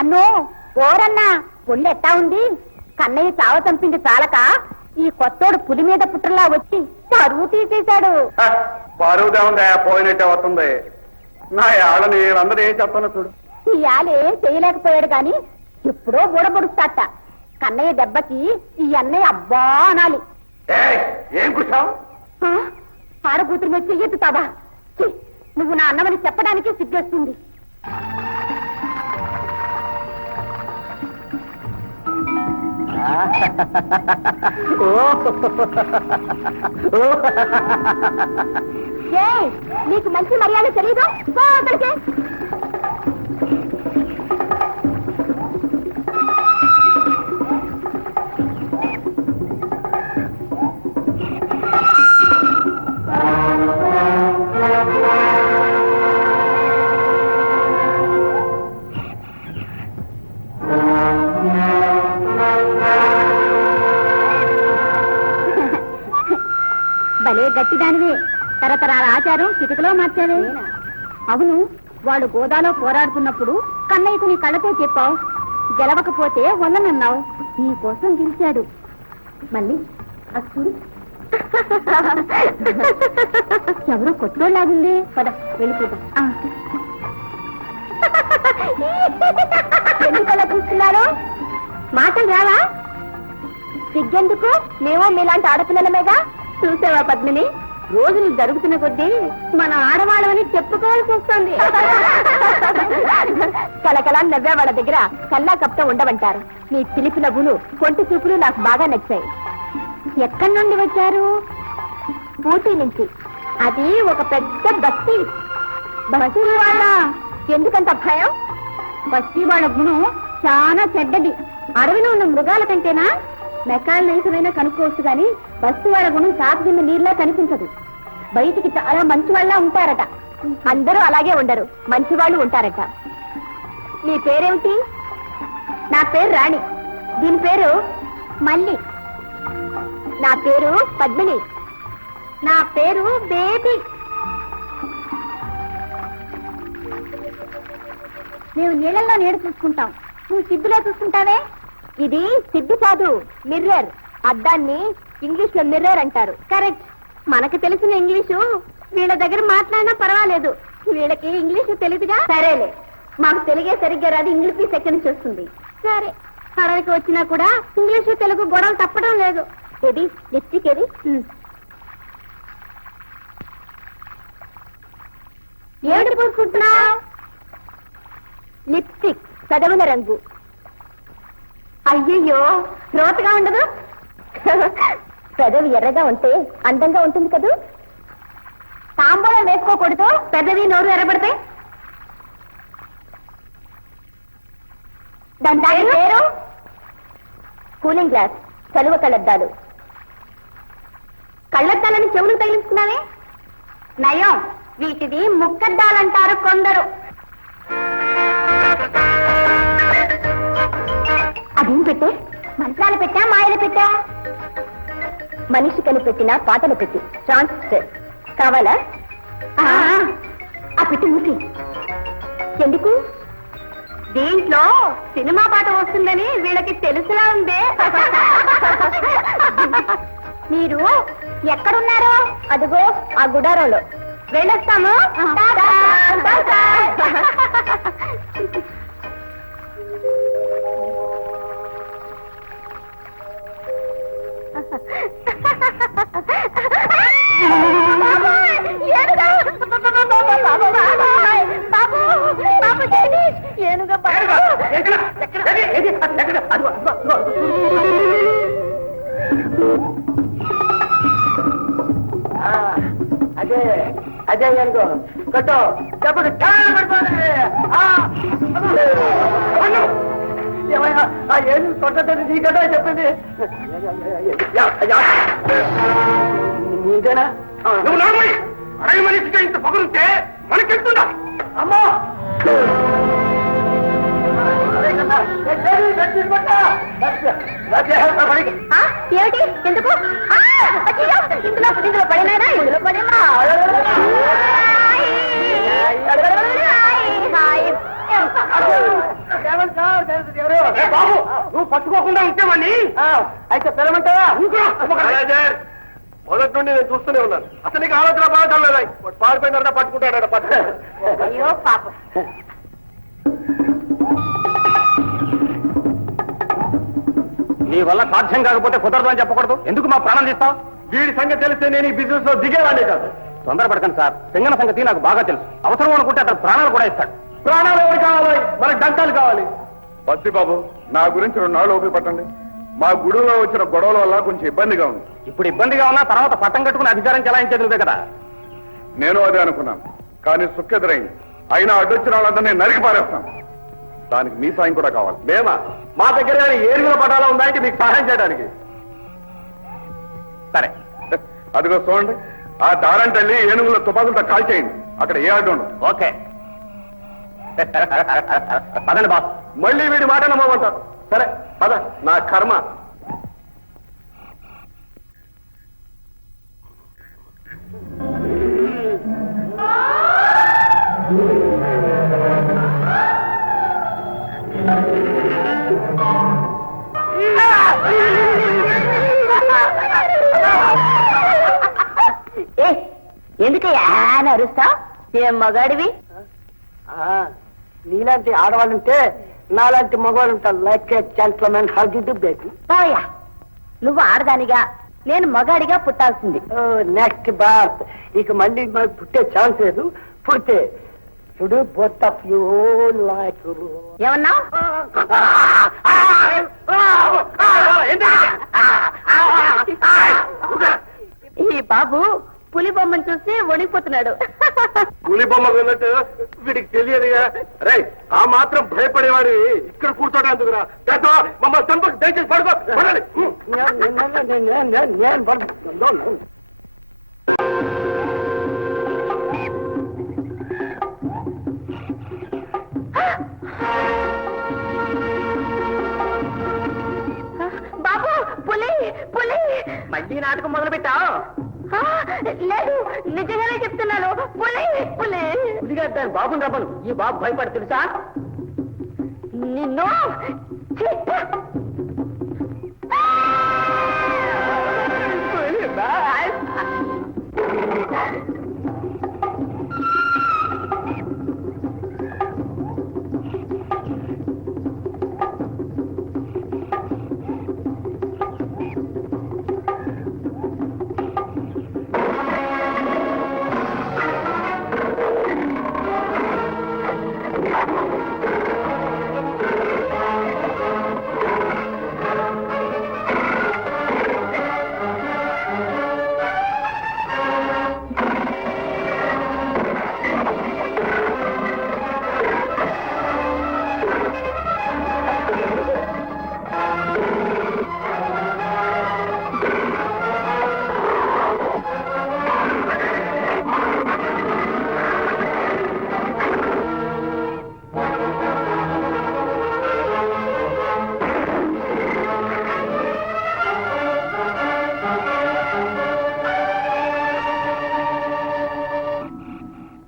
అన్నో ఓరన్నా ఒళ్ళు ఎట్టా ఉంది? కన్నయ్య చావ చంపింది చాలక ఈ కొత్తోడు పులి మీద పుట్టలా వచ్చి పరువు తీసేశాడు. పరువుదే పోయినట్టే వస్తుంది. నా ఆడని అందరూ ఏం చెప్తాను చూడు. ఈ ఆలేం చేయలేకపోయాడు గాని ఎప్పుడో బూడబొడుస్తాట. కన్నయ్య దెబ్బకి ఈ అన్నయ్య అబ్బా అనాలి. ఏం కూర్చావు? ఆడకూతురు మీద చెయ్యెత్తుతావా? నువ్వు నా అన్నమని చెప్పడానికి సిగ్గేస్తుంది. నీకు మంచి మర్యాద తెలీదు? అక్కడికే భలే గట్టిదానివే. తరతరాల ఆచారం చిటికలో మార్చావే. అవును, వాడు గోదాలో పోరాడుతున్నప్పుడు కన్నయ్యకు నీ కళ్ళతో చెప్పావు. గెలవకపోతే వల్లనన్నావు. నీ కోసం గెలిచాడు. మళ్ళీ అప్పుడు ఎవరో కొత్తోళ్ళలాగుంది. పద వెళ్ళిపోతాం. ఎందుకలా చూస్తున్నారు? మాటలు రావా? సిగ్గెందుకు? మేము మీలాంటి ఆడపిల్లలమేగా. చూసావా పద్మిని, రోజులు జరుగుతున్న కొద్దీ మన ఆడవాళ్ళని చెప్పుకోవాల్సి వస్తుంది. కలకలా నవ్వే వాళ్ళ దగ్గర కల్లా కప్తో ఉండవంటారు. నీ పిలిపి నవ్వులు, కొంటి చూపులు నాకు బాగా నచ్చాయి. ఎక్కడి నుండి వచ్చారు? ఊటీ నుంచి. అది ఒక పెద్ద బస్తీ. బస్తీ వాళ్ళ ఎందుకంత భయం? బస్తీ వాళ్ళ గుణం చాలా చెడ్డది. అడవిలో ఉన్న మృగాల కంటేనా? మెకాల నైసమైనా కనుక్కోవచ్చు గాని బస్తీ వాళ్ళ గుణం కాపు కింద నీరులా కనిపించదు. బయటికి చాలా మంచి వాళ్ళ ఉంటారట. అందరూ అలాగే ఉండరు, మంచి వాళ్ళు ఉంటారట. నీ పేరేమిటి? నా పేరు రాణి. దీని పేరు మల్లి. నా పేరు పద్మిని. నా పేరు బేబీ. మేము నీళ్ళల్లో నీడ చూసుకుంటాం, నువ్వు సిబ్బులో చూసుకుంటావే. ఇది సిబ్బు కాదు, మిర్రర్. అద్దాన్ని ఇంగ్లీష్ లో మిర్రర్ అంటారు. కరెక్ట్. మనకు తెలిసిన ఇంగ్లీషు వీళ్ళ దగ్గర మాట్లాడినా పర్వాలేదు. వీళ్ళకి ఇంగ్లీషు తెలియదుగా. సరేలే, మాకు తెలుగే సరిగ్గా రాదు. ఇంగ్లీష్ ఎక్కడి నుంచి వస్తుంది? సరే, అడవికి వచ్చినా కూడా ఇంగ్లీషు తెలుగు గొడవలు తప్పడం లేదు. ఏది లిప్స్టిక్? ఏది? ఏమిటి పూసుకుంటున్నావు? లిప్స్టిక్, చదవన రంగు. అయ్యయ్యో, రోతగా ఉండదు. పెదవి ఎర్రగా ఉంటే అందంగా ఉంటుంది కదూ. తాంబూలం వేసుకోకూడదు, పెదవి నోరు ఎర్రబడితే. దాని పేరు కూలింగ్ గ్లాస్, చలువ కళ్ళద్దాలు. కళ్ళద్దాలని చెవులు తగిలించుకున్నావే. నయం, వీటిది ముక్కద్దాలంటారు కొందరు. అదేం పెట్టే? మంత్రాలు పెట్టా, మాయలు పెట్టా? మనిషి కనిపెట్టిన పాటలు పెట్టి ట్రాన్సిస్టర్ కావాలా? ఆ పెట్టి మూసి. ఎందుకు? దీంట్లో సినిమా పాట వస్తుందని వీళ్ళకి తెలుసులా ఉందే. మీరు ఎక్కడున్నారో? అదిగో ఆ గుడారంలో. వెళ్ళొస్తాము. ఏనుగా అదే అదే అనుకో కొట్టు చెప్పండి ఏమైనా ఆ ఏం కొట్టదని నీ కదా చెప్పింది నీదేనా నువ్వు నార్మల్ అరవై మనిషిగా ఇంత పొగరుంటే మనకెళ్తుందా అమ్మా ఏమిటి ఎందుకు ఇందులో పడినారా ఇందులో పడినా బాబు నువ్వు పట్టుకోకుండా ఉంటేవాడిని అయితే పిలమంటావా మొదటి నుండి నేను చూస్తూనే ఉన్నాను అసలు నీకు ఆలోచన బాగా చల్లదా పారిపోయిన తర్వాత పట్టుకుంటాడ పట్టు అయ్యో పాపం నీ వల్ల సాధ్యం కాకపోతే కుదరదు అని చెప్పకూడదు ఎందుకు మా ప్రాణం తీస్తావు వీడి సంగతి తెలిస్తే నేను ఈ బిజినెస్ లో దిగేవాడే కాదు తొందరపడకండి సార్ సింగన సంగతి నాకు బాగా తెలుసు అవసరం అనుకుంటే అతను ప్రాణాలు కూడా ఇస్తాడు ప్రాణాలు ఎవరు కావాలి మనకు దంతాలు కావాలి బస్సి బాబు నా గురించి 2 నాళ్ళు ఓపిక పట్టండి మా గుడిలో వచ్చిన గొడవల వల్ల కొంచెం ఇబ్బందిగా ఉంది ఇప్పుడు ఇబ్బందిగా ఉన్నా తర్వాత పట్టం కట్టుకుని అధికారం చెలాయించేది నువ్వే కదా నేను అదే అనుకున్నాను కానీ సుఖెదురైంది అయినా అడ్డొచ్చిన వాళ్ళందరినీ నరికి పారేస్తాను దానికి మీ సాయం కూడా కావాలి మేమా మా దగ్గర ఏరుగుల పటాలా ఉందంటే మీకు సహాయం చేయడానికి సరే అదిగో చూడండి ఆ దారంటే వెళ్ళి ఏనుగుల తుపాకులతో కాల్ చేయండి అక్కడ ఏ అడ్డు ఉండదు ఓకే పదండి బాస్ మళ్ళీ వీడి మాట నమ్మమంటారు సరే పద నా కర్మ ఎందుకు అని అరుస్తా ఏం మగాడివి నీలాంటి ఆడవాళ్ళుంటే నాలాంటి మగవాళ్ళు ఉంటారు లైక్ జెంట్లమెన్ హౌ డి డు బేబీ పోయా నువ్వు ఆడదానిగా నేను మగాడిగా పుట్టాల్సింది నెక్స్ట్ బాత్ ఇక మళ్ళీ పుట్టే ఛాన్స్ లేదు పుడితే చూడు బోత్ ఆఫ్ యూ లైక్ ఏమన్నా ఈ బాబు పులి బొమ్మను చూసి వణిపోతున్నాడు పులి బొమ్మ విన్నట్టు వీడికి తెలియదుగా రే ఆ మాత్రం భయపడేవాడు ఇక్కడ కూర్చోటం అందుకురా మమ్మల్ని చంపకు దయచేసి పడుకో పడాలి నేను బాబు పులి పులి మళ్ళీ నాటకం మొదలు పెట్టావు లేదు నిజంగానే చెప్తున్నాను పులి పులి బాబుని రమ్మను ఈ బాబు భయపడి తెలుసా నిన్ను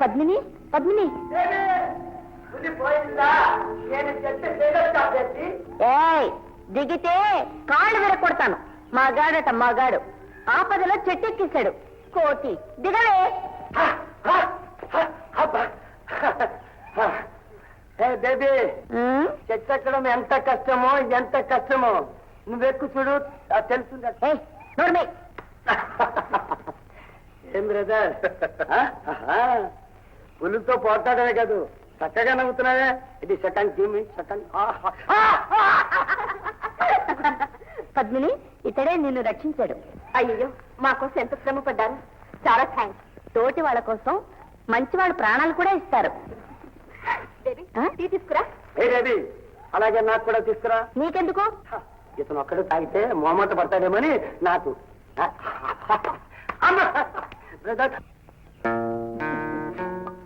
పద్మిని పద్మిని ఏయ్ దిగితే కాళ్ళు విరగొడతాను మగాడట మగాడు ఆపదలో చెట్టెక్కిస్తాడు కోటి దిగలే బేబీ చెట్టు ఎక్కడం ఎంత కష్టమో నువ్వెక్కు చూడు తెలుస్తుంది ఏం బ్రదర్ పులితో పోట్లాడమే కాదు చక్కగా నవ్వుతున్నావే. ఇది సెకండ్ టీమ్ సెకండ్. పద్మిని ఇతడే నిన్ను రక్షించాడు. అయ్యో మా కోసం ఎంత శ్రమ పడ్డారు. చాలా థ్యాంక్స్. తోటి వాళ్ళ కోసం మంచి వాళ్ళ ప్రాణాలు కూడా ఇస్తారు. టీ తీసుకురా. ఏది అలాగే నాకు కూడా తీసుకురా. నీకెందుకు? ఇతను ఒక్కడు తాగితే మొహమాట పడతాడేమని నాకు.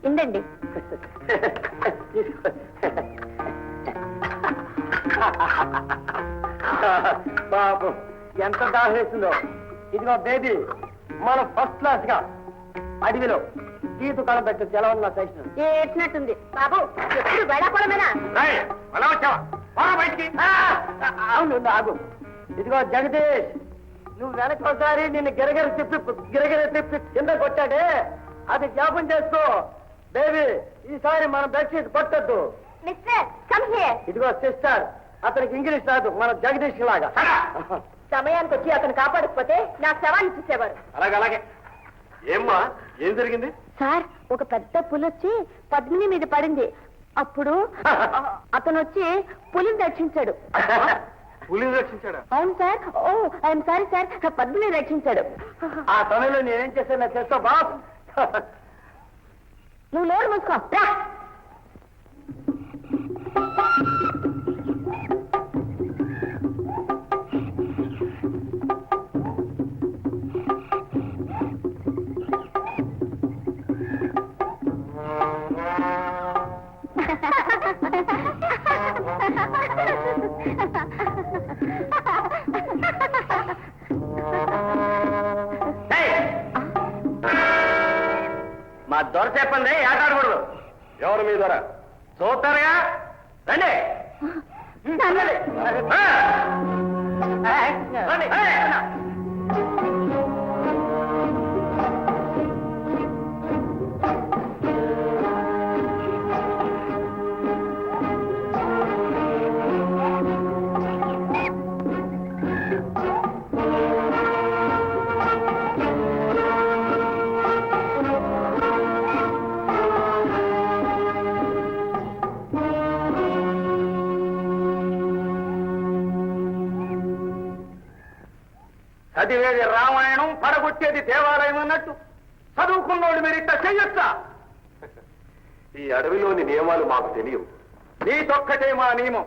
ఇందండి. బాబు ఎంత దాహేసిందో. ఇదిగో బేబీ, మనం ఫస్ట్ క్లాస్ గా అడవిలో టీ దుకాణం పెట్టచ్చు. ఎలా ఉన్నా సైషన్ ఏడ్చినట్టుంది బాబు. ఎప్పుడు వేళాకోళమేనా? అలా వచ్చావా? బయటికి. అవును ఆగు. ఇదిగో జగదీష్, నువ్వు వెనకోసారి నిన్ను గిరగిర తిప్పి కింద కొట్టాడే, అది జ్ఞాపం చేసుకో. బేబీ, ఈసారి మనం బెడ్షీట్ కొట్టద్దు. Mister come here. ఇదిగో సిస్టర్, అతనికి ఇంగ్లీష్ రాదు, మన జగదీష్ లాగా. సమయానికి వచ్చి అతను కాపాడకపోతే నాకు సవాల్ చూసేవారు. అలాగే. ఏమ్మా, ఏం జరిగింది? సార్, ఒక పెద్ద పులి వచ్చి పద్మిని మీద పడింది. అప్పుడు అతను వచ్చి పులిని రక్షించాడు. పులిని రక్షించాడా? అవును sir. Oh I'm sorry sir, Padmini రక్షించాడు. ఆ సమయంలో నేనేం చేశాను నాకు చేస్తావు బాబు. నువ్వు నోరు మూసుకో. రా. మా దొర చెప్పండి, ఆటాడకూడదు. ఎవరు మీ దొర? చూస్తారుగా, రండి. చదివేది రామాయణం, పడగొట్టేది దేవాలయం అన్నట్టు చదువుకున్నోడు మీరు ఇట్లా చెయ్యొచ్చా? ఈ అడవిలోని నియమాలు మాకు తెలియవు. నీతొక్కటే మా నియమం.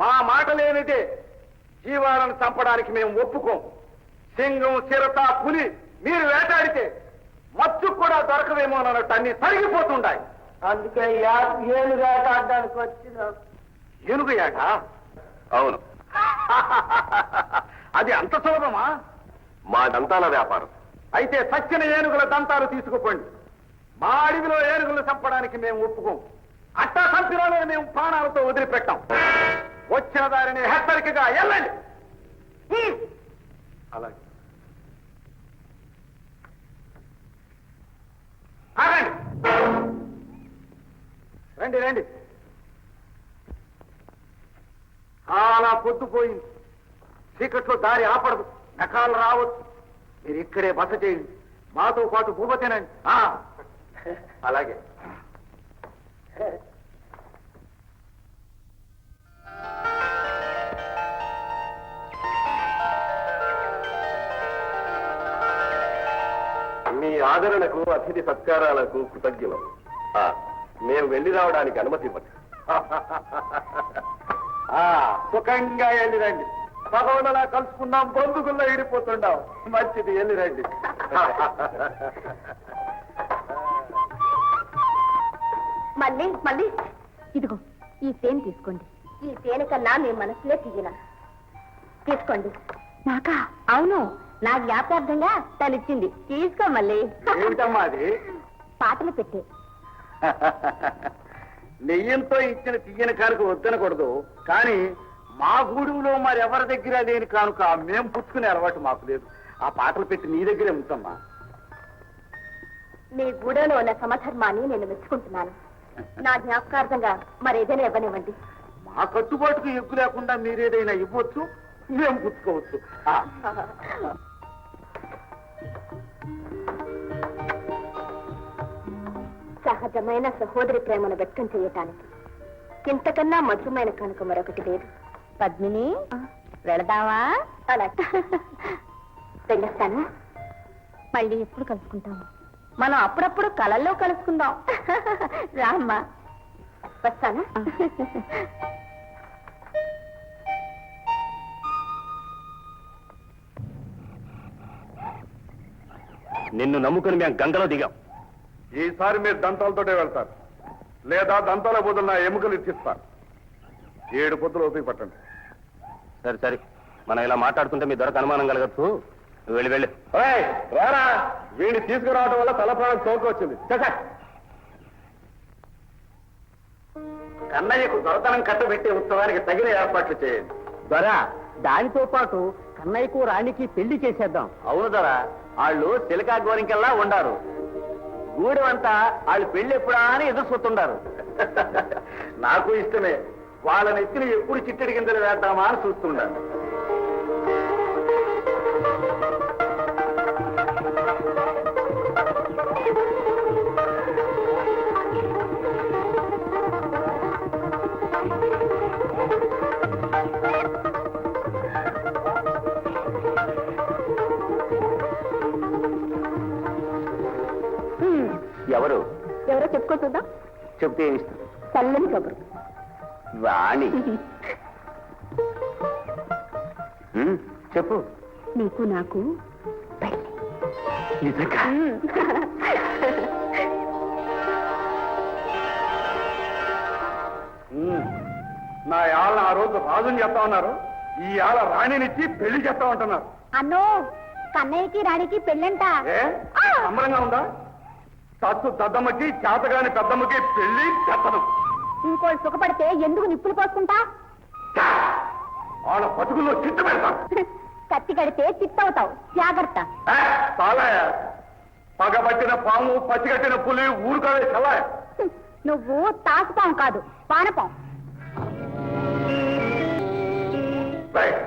మా మాట లేనిదే జీవాలను చంపడానికి మేము ఒప్పుకోం. సింగం, చిరత, పులి మీరు వేటాడితే మచ్చు కూడా దొరకవేమో అన్నట్టు అన్ని తరిగిపోతుండాయి. అందుకే ఏనుగు ఆట ఆడడానికి వచ్చిన. ఏనుగు ఏట? అవును. అది అంత సులభమా? మా దంతాల వ్యాపారం. అయితే సచ్చిన ఏనుగుల దంతాలు తీసుకుపోండి. మా అడవిలో ఏనుగులు చంపడానికి మేము ఒప్పుకోం. అట్టా చంపినాలని మేము ప్రాణాలతో వదిలిపెట్టాం. వచ్చిన దారిని హెచ్చరికగా వెళ్ళండి. అలాగే. ఆగండి. రండి రండి. చాలా పొద్దుపోయింది. చీకట్లో దారి ఆపడదు. నకాలు రావచ్చు. మీరు ఇక్కడే బస చేయండి. మాతో పాటు భూమ తినండి. అలాగే. మీ ఆదరణకు, అతిథి సత్కారాలకు కృతజ్ఞులం. మేము వెళ్ళి రావడానికి అనుమతి ఇవ్వండి. సుఖంగా వెళ్ళిరండి. సహోదరులా కలుసుకున్నాం, బంధువుల్లో ఇడిపోతుండాం. మంచిది, వెళ్ళిరండి. మళ్ళీ మళ్ళీ ఇదిగో ఈ తేనె తీసుకోండి. ఈ తేనె కన్నా మీ మనసులే తీయన. తీసుకోండి. నాకా? అవును, నా జ్ఞాపకార్థంగా తనిచ్చింది. తీసుకో మళ్ళీ. ఏమిటమ్మా అది? పాటలు పెట్టే. నెయ్యంతో ఇచ్చిన తీయని కానుక వద్దనకూడదు. కానీ మా గూడెంలో మరెవరి దగ్గర లేని కానుక మేం పుచ్చుకునే అలవాటు మాకు లేదు. ఆ పాటలు పెట్టి నీ దగ్గరే ఉంచమ్మా. మీ గూడెలో ఉన్న సమధర్మాన్ని నేను మెచ్చుకుంటున్నాను. నా జ్ఞాపకార్థంగా మరేదైనా ఇవ్వనివ్వండి. మా కట్టుబాటుకు ఎగ్గు లేకుండా మీరేదైనా ఇవ్వచ్చు, మేము పుచ్చుకోవచ్చు. సహ సహజమైన సహోదరి ప్రేమను వ్యక్తం చేయటానికి ఇంతకన్నా మధురమైన కనుక మరొకటి లేదు. పద్మిని, వెళదావా? అలా వెళ్ళొస్తాను. మళ్ళీ ఎప్పుడు కలుసుకుంటాము? మనం అప్పుడప్పుడు కలల్లో కలుసుకుందాం. రామ్మా, వస్తాను. నిన్ను నమ్ముకుని మేము గంగలో దిగాం. ఈసారి మీరు దంతాలతోటే వెళ్తారు, లేదా దంతాల బదులు నా ఎముకలు ఇచ్చిస్తారు. 7 పొద్దులు ఓపిక పట్టండి. సరే సరే, మనం ఇలా మాట్లాడుతుంటే మీ దొరకు అనుమానం కలగచ్చు. నువ్వు వెళ్ళి వెళ్ళి. ఏయ్, రారా, వీడిని తీసుకురావడం వల్ల తలప్రాణం తోక వచ్చింది. కన్నయ్యకు దొరతనం కట్టబెట్టే ఉత్సవానికి తగిన ఏర్పాట్లు చేయండి. దొరా, దానితో పాటు కన్నయ్యకు రాణికి పెళ్లి చేసేద్దాం. అవును దొరా, వాళ్ళు సిలికా గోరింకెల్లా ఉండారు. గూడెమంతా వాళ్ళు పెళ్లి ఎప్పుడా అని ఎదురు చూస్తుండారు. నాకు ఇష్టమే. వాళ్ళని ఎత్తిన ఎప్పుడు చిట్టడి గింజలు వేద్దామా అని చూస్తుండారు. ఎవరు ఎవరో చెప్పుకో చూద్దాం. చెప్తే ఏమి ఇష్టం? చల్లని కబురు. రాణి. చెప్పు. నీకు నాకు నిజంగా? నా యాళ్ళ ఆ రోజు రాజుని చెప్తా ఉన్నారు, ఈ యాళ్ళ రాణినిచ్చి పెళ్లి చేస్తా ఉంటున్నారు. అన్నో, కన్నయ్యకి రాణికి పెళ్ళంట. ఏ సంబరంగా ఉందా? తత్తు దద్దమ్మకి, చేతగాని పెద్దమ్మకి పెళ్లి చెత్తను. ఇంకోళ్ళు సుఖపడితే ఎందుకు నిప్పులు పోసుకుంటా? వాళ్ళ బతుకుల్లో చిట్టు పెడతాం. కత్తి కడితే చిత్తవుతావు, జాగ్రత్త. చాలాయ, పగబట్టిన పాము, పచ్చిగట్టిన పులి ఊరుకోవే చల్లాయ. నువ్వు తాసుపాం కాదు, పానపాం. రైట్.